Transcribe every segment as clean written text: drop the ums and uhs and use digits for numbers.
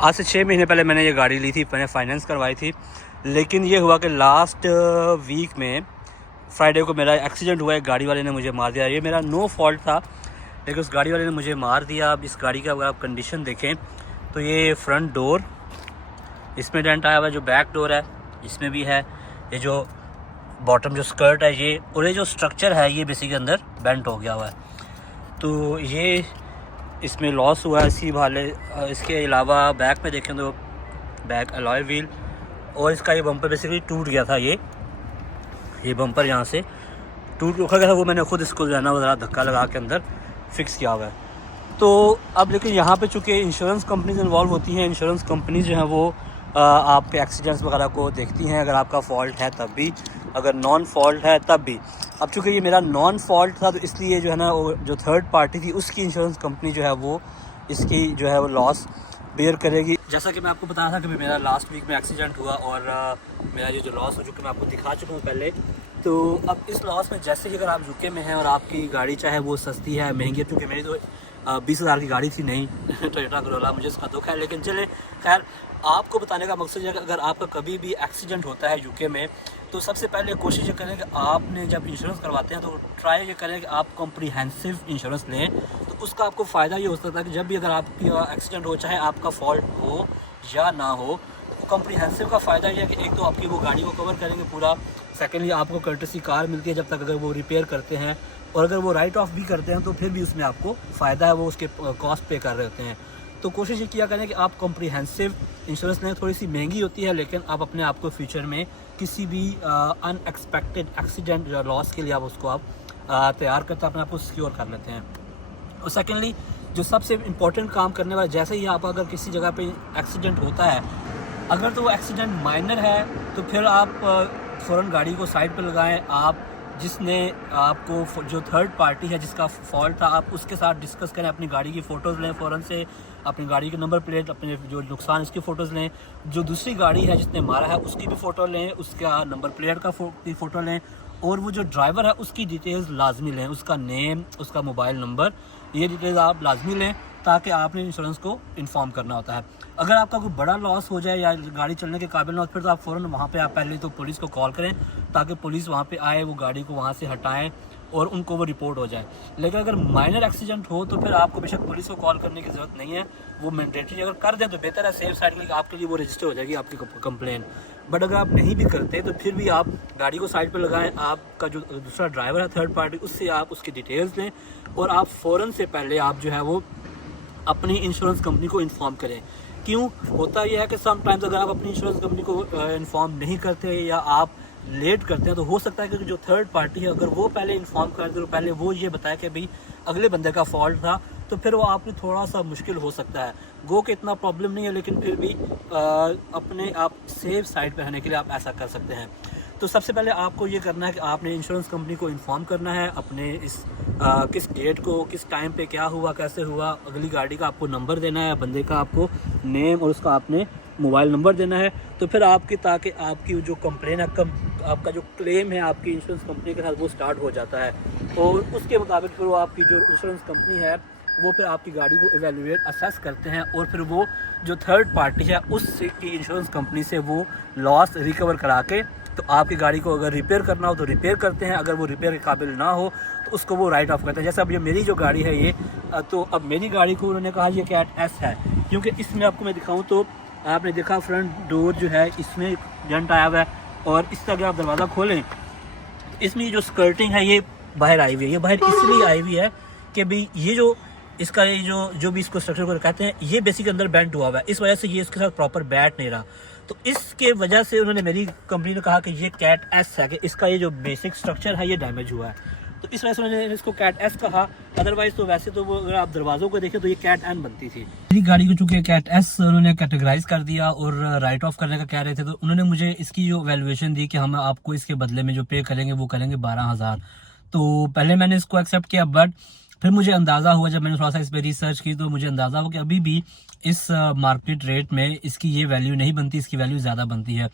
आज से 6 महीने पहले मैंने ये गाड़ी ली थी, मैंने फाइनेंस करवाई थी। लेकिन ये हुआ कि लास्ट वीक में फ्राइडे को मेरा एक्सीडेंट हुआ, एक गाड़ी वाले ने मुझे मार दिया। ये मेरा नो फॉल्ट था, लेकिन उस गाड़ी वाले ने मुझे मार दिया। अब इस गाड़ी का अगर आप कंडीशन देखें तो ये फ्रंट डोर इसमें डेंट आया हुआ है, जो बैक डोर है इसमें भी है, ये जो बॉटम जो स्कर्ट है ये, और ये जो स्ट्रक्चर है ये बेसिकली अंदर बेंट हो गया हुआ है। तो ये इसमें लॉस हुआ है इसी वाले। इसके अलावा बैक में देखें तो बैक अलॉय व्हील और इसका ये बम्पर बेसिकली टूट गया था। ये बम्पर यहाँ से टूट गया था, वो मैंने खुद इसको जो है ना ज़रा धक्का लगा के अंदर फिक्स किया हुआ है। तो अब लेकिन यहाँ पे चूँकि इंश्योरेंस कंपनीज इन्वॉल्व होती हैं, इंश्योरेंस कंपनीज जो हैं वो आपके एक्सीडेंट्स वगैरह को देखती हैं, अगर आपका फ़ॉल्ट है तब भी, अगर नॉन फॉल्ट है तब भी। अब चूँकि ये मेरा नॉन फॉल्ट था तो इसलिए जो है ना वो जो थर्ड पार्टी थी उसकी इंश्योरेंस कंपनी जो है वो इसकी जो है वो लॉस बेयर करेगी। जैसा कि मैं आपको बताया था कि मेरा लास्ट वीक में एक्सीडेंट हुआ और मेरा ये जो लॉस हो चुका मैं आपको दिखा चुका हूँ पहले। तो अब इस लॉस में जैसे कि अगर आप यूके में हैं और आपकी गाड़ी चाहे वो सस्ती है महंगी है, क्योंकि मेरी तो 20,000 की गाड़ी थी नहीं टोयोटा करोला, मुझे इसका दुख है। लेकिन चले खैर, आपको बताने का मकसद है कि अगर आपका कभी भी एक्सीडेंट होता है यूके में तो सबसे पहले कोशिश ये करें कि आपने जब इंश्योरेंस करवाते हैं तो ट्राई ये करें कि आप कॉम्प्रिहेंसिव इंश्योरेंस लें। तो उसका आपको फ़ायदा ये हो सकता है कि जब भी अगर आपका एक्सीडेंट हो, चाहे आपका फॉल्ट हो या ना हो, तो कॉम्प्रिहेंसिव का फ़ायदा ये है कि एक तो आपकी वो गाड़ी को कवर करेंगे पूरा, सेकेंडली आपको कर्टसी कार मिलती है जब तक अगर वो रिपेयर करते हैं, और अगर वो राइट ऑफ भी करते हैं तो फिर भी उसमें आपको फ़ायदा है, वो उसके कॉस्ट पे कर रहे होते हैं। तो कोशिश ये किया करें कि आप कॉम्प्रिहेंसिव इंश्योरेंस लें। थोड़ी सी महंगी होती है लेकिन आप अपने आप को फ्यूचर में किसी भी अनएक्सपेक्टेड एक्सीडेंट या लॉस के लिए आप उसको तैयार करते हैं, अपने आप को सिक्योर कर लेते हैं। और सेकेंडली जो सबसे इम्पोर्टेंट काम करने वाला, जैसे ही आप अगर किसी जगह पे एक्सीडेंट होता है, अगर तो वो एक्सीडेंट माइनर है तो फिर आप फ़ौरन गाड़ी को साइड पर लगाएं। आप जिसने आपको जो थर्ड पार्टी है जिसका फॉल्ट था, आप उसके साथ डिस्कस करें, अपनी गाड़ी की फ़ोटोज़ लें फ़ौरन से, अपनी गाड़ी की नंबर प्लेट, अपने जो नुकसान इसकी फ़ोटोज़ लें, जो दूसरी गाड़ी है जिसने मारा है उसकी भी फ़ोटो लें, उसका नंबर प्लेट की फ़ोटो लें, और वो जो ड्राइवर है उसकी डिटेल्स लाजमी लें, उसका नेम, उसका मोबाइल नंबर, ये डिटेल्स आप लाजमी लें ताकि आपने इंश्योरेंस को इन्फॉर्म करना होता है। अगर आपका कोई बड़ा लॉस हो जाए या गाड़ी चलने के काबिल ना हो, फिर तो आप फ़ौरन वहाँ पे आप पहले तो पुलिस को कॉल करें ताकि पुलिस वहाँ पे आए, वो गाड़ी को वहाँ से हटाएं और उनको वो रिपोर्ट हो जाए। लेकिन अगर माइनर एक्सीडेंट हो तो फिर आपको बेशक पुलिस को कॉल करने की ज़रूरत नहीं है, वो मैंडेटरी अगर कर दें तो बेहतर है, सेफ साइड के लिए आपके लिए वो रजिस्टर हो जाएगी आपकी कंप्लेन। बट अगर आप नहीं भी करते तो फिर भी आप गाड़ी को साइड पर लगाएं, आपका जो दूसरा ड्राइवर है थर्ड पार्टी उससे आप उसकी डिटेल्स लें, और आप फ़ौरन से पहले आप जो है वो अपनी इंश्योरेंस कंपनी को इन्फॉर्म करें। क्यों होता यह है कि समटाइम्स अगर आप अपनी इंश्योरेंस कंपनी को इन्फॉर्म नहीं करते या आप लेट करते हैं तो हो सकता है कि जो थर्ड पार्टी है अगर वो पहले इन्फॉर्म कर दे, तो पहले वो ये बताया कि भाई अगले बंदे का फॉल्ट था, तो फिर वो आपको थोड़ा सा मुश्किल हो सकता है। गो के इतना प्रॉब्लम नहीं है, लेकिन फिर भी अपने आप सेफ साइड पे रहने के लिए आप ऐसा कर सकते हैं। तो सबसे पहले आपको ये करना है कि आपने इंश्योरेंस कंपनी को इन्फॉर्म करना है अपने इस किस डेट को, किस टाइम पे क्या हुआ, कैसे हुआ, अगली गाड़ी का आपको नंबर देना है, बंदे का आपको नेम और उसका आपने मोबाइल नंबर देना है। तो फिर आपकी ताकि आपकी जो कंप्लेन है, आपका जो क्लेम है आपकी इंश्योरेंस कंपनी के साथ वो स्टार्ट हो जाता है, और उसके मुताबिक फिर वो आपकी जो इंश्योरेंस कंपनी है वो फिर आपकी गाड़ी को एवेल्युएट असेस करते हैं, और फिर वो जो थर्ड पार्टी है उसकी इंश्योरेंस कंपनी से वो लॉस रिकवर करा के तो आपकी गाड़ी को अगर रिपेयर करना हो तो रिपेयर करते हैं, अगर वो रिपेयर के काबिल ना हो तो उसको वो राइट ऑफ करते हैं। जैसे अब ये मेरी जो गाड़ी है ये, तो अब मेरी गाड़ी को उन्होंने कहा ये कैट एस है, क्योंकि इसमें आपको मैं दिखाऊं तो आपने देखा फ्रंट डोर जो है इसमें डेंट आया हुआ है, और इससे अगर आप दरवाज़ा खोलें इसमें जो स्कर्टिंग है ये बाहर आई हुई है। ये बाहर इसलिए आई हुई है कि भाई ये जो इसका ये जो भी इसको स्ट्रक्चर को कहते हैं ये बेसिक अंदर बेंट हुआ हुआ है, इस वजह से ये इसके साथ प्रॉपर बैठ नहीं रहा। तो इसके वजह से उन्होंने, मेरी कंपनी ने कहा कि ये कैट एस है, कि इसका ये जो बेसिक स्ट्रक्चर है ये डैमेज हुआ है, तो इस वजह से उन्होंने इसको कैट एस कहा। अदरवाइज तो वैसे तो वो अगर आप दरवाज़ों को देखें तो ये कैट एन बनती थी। मेरी गाड़ी को चूंकि कैट एस उन्होंने कैटेगराइज कर दिया और राइट ऑफ करने का कह रहे थे, तो उन्होंने मुझे इसकी जो वैल्यूएशन दी कि हम आपको इसके बदले में जो पे करेंगे वो करेंगे 12,000। तो पहले मैंने इसको एक्सेप्ट किया, बट फिर मुझे अंदाज़ा हुआ जब मैंने थोड़ा सा इस पर रिसर्च की तो मुझे अंदाज़ा हुआ कि अभी भी इस मार्केट रेट में इसकी ये वैल्यू नहीं बनती, इसकी वैल्यू ज़्यादा बनती है।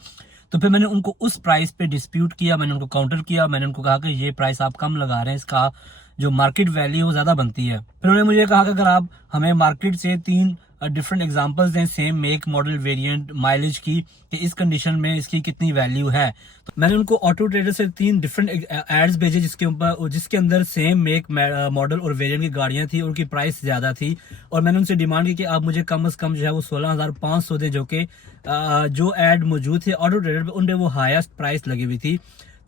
तो फिर मैंने उनको उस प्राइस पे डिस्प्यूट किया, मैंने उनको काउंटर किया, मैंने उनको कहा कि ये प्राइस आप कम लगा रहे हैं, इसका जो मार्केट वैल्यू वो ज़्यादा बनती है। फिर उन्होंने मुझे कहा कि अगर आप हमें मार्केट से डिफरेंट एग्जांपल्स दें same make model variant mileage की कि इस कंडीशन में इसकी कितनी वैल्यू है। तो मैंने उनको ऑटो ट्रेडर से 3 डिफरेंट एड्स भेजे जिसके अंदर सेम मेक मॉडल और वेरिएंट की गाड़ियां थी, उनकी प्राइस ज्यादा थी और मैंने उनसे डिमांड की कि आप मुझे कम से कम जो है वो 16,500 दे, जो कि जो एड मौजूद थे ऑटो ट्रेडर पे उन पे वो हाईएस्ट प्राइस लगी हुई थी।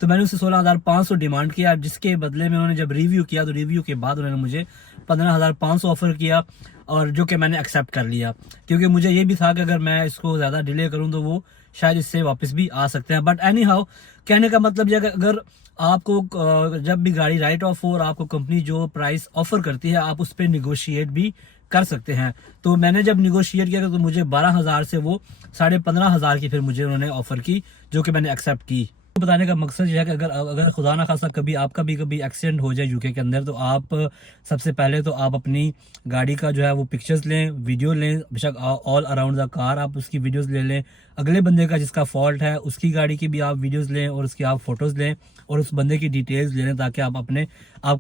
तो मैंने उससे 16,500 डिमांड किया, जिसके बदले में उन्होंने जब रिव्यू किया तो रिव्यू के बाद उन्होंने मुझे 15,500 ऑफर किया और जो कि मैंने एक्सेप्ट कर लिया, क्योंकि मुझे ये भी था कि अगर मैं इसको ज़्यादा डिले करूं तो वो शायद इससे वापस भी आ सकते हैं। बट एनी हाउ, कहने का मतलब ये कि अगर आपको जब भी गाड़ी राइट ऑफ हो और आपको कंपनी जो प्राइस ऑफर करती है आप उस पर निगोशिएट भी कर सकते हैं। तो मैंने जब निगोशिएट किया तो मुझे 12,000 से वो 15,500 की फिर मुझे उन्होंने ऑफर की, जो कि मैंने एक्सेप्ट की। बताने का मकसद यह है कि अगर खुदा ना खासा कभी आपका भी कभी एक्सीडेंट हो जाए यूके के अंदर, तो आप सबसे पहले तो आप अपनी गाड़ी का जो है वो पिक्चर्स लें, वीडियो लें, बेशक ऑल अराउंड द कार आप उसकी वीडियोस ले लें। अगले बंदे का जिसका फॉल्ट है उसकी गाड़ी की भी आप वीडियोस लें और उसकी आप फोटोज लें और उस बंदे की डिटेल्स ले लें, ताकि आपके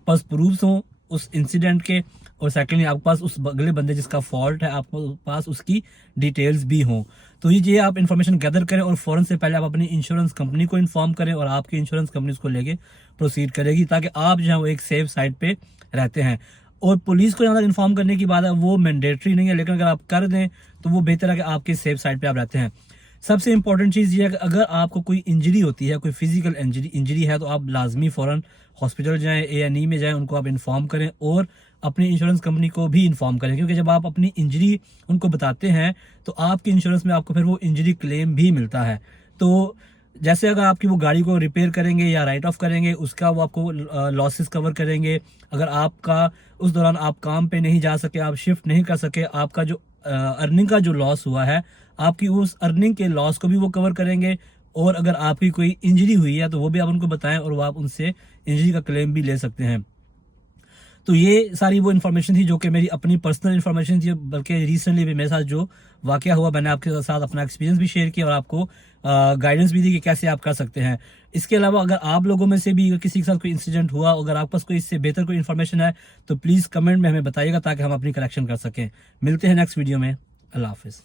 पास प्रूफ्स हों उस इंसिडेंट के, और सेकेंडली आपके पास उस अगले बंदे जिसका फॉल्ट है आपके पास उसकी डिटेल्स भी हों। तो ये आप इन्फॉर्मेशन गैदर करें और फौरन से पहले आप अपनी इंश्योरेंस कंपनी को इन्फॉर्म करें और आपकी इंश्योरेंस कंपनी उसको लेके प्रोसीड करेगी, ताकि आप जो है वो एक सेफ साइड पे रहते हैं। और पुलिस को यहाँ इन्फॉर्म करने की बात है वो मैंडेटरी नहीं है, लेकिन अगर आप कर दें तो वो बेहतर है कि आपके सेफ साइड पे आप रहते हैं। सबसे इंपॉर्टेंट चीज़ ये है कि अगर आपको कोई इंजरी होती है, कोई फिजिकल इंजरी है, तो आप लाजमी फ़ौरन हॉस्पिटल जाएं, A&E में जाएं, उनको आप इन्फॉर्म करें और अपनी इंश्योरेंस कंपनी को भी इन्फॉर्म करें, क्योंकि जब आप अपनी इंजरी उनको बताते हैं तो आपकी इंश्योरेंस में आपको फिर वो इंजरी क्लेम भी मिलता है। तो जैसे अगर आपकी वो गाड़ी को रिपेयर करेंगे या राइट ऑफ करेंगे उसका वो आपको लॉसेस कवर करेंगे। अगर आपका उस दौरान आप काम पे नहीं जा सके, आप शिफ्ट नहीं कर सके, आपका जो अर्निंग का जो लॉस हुआ है आपकी उस अर्निंग के लॉस को भी वो कवर करेंगे। और अगर आपकी कोई इंजरी हुई है तो वो भी आप उनको बताएं और वो आप उनसे इंजरी का क्लेम भी ले सकते हैं। तो ये सारी वो इन्फॉर्मेशन थी जो कि मेरी अपनी पर्सनल इन्फॉर्मेशन थी, बल्कि रिसेंटली भी मेरे साथ जो वाकया हुआ मैंने आपके साथ अपना एक्सपीरियंस भी शेयर किया और आपको गाइडेंस भी दी कि कैसे आप कर सकते हैं। इसके अलावा अगर आप लोगों में से भी किसी के साथ कोई इंसिडेंट हुआ, अगर आपके पास कोई इससे बेहतर कोई इन्फॉर्मेशन है तो प्लीज़ कमेंट में हमें बताइएगा ताकि हम अपनी करेक्शन कर सकें। मिलते हैं नेक्स्ट वीडियो में। अल्लाह हाफिज़।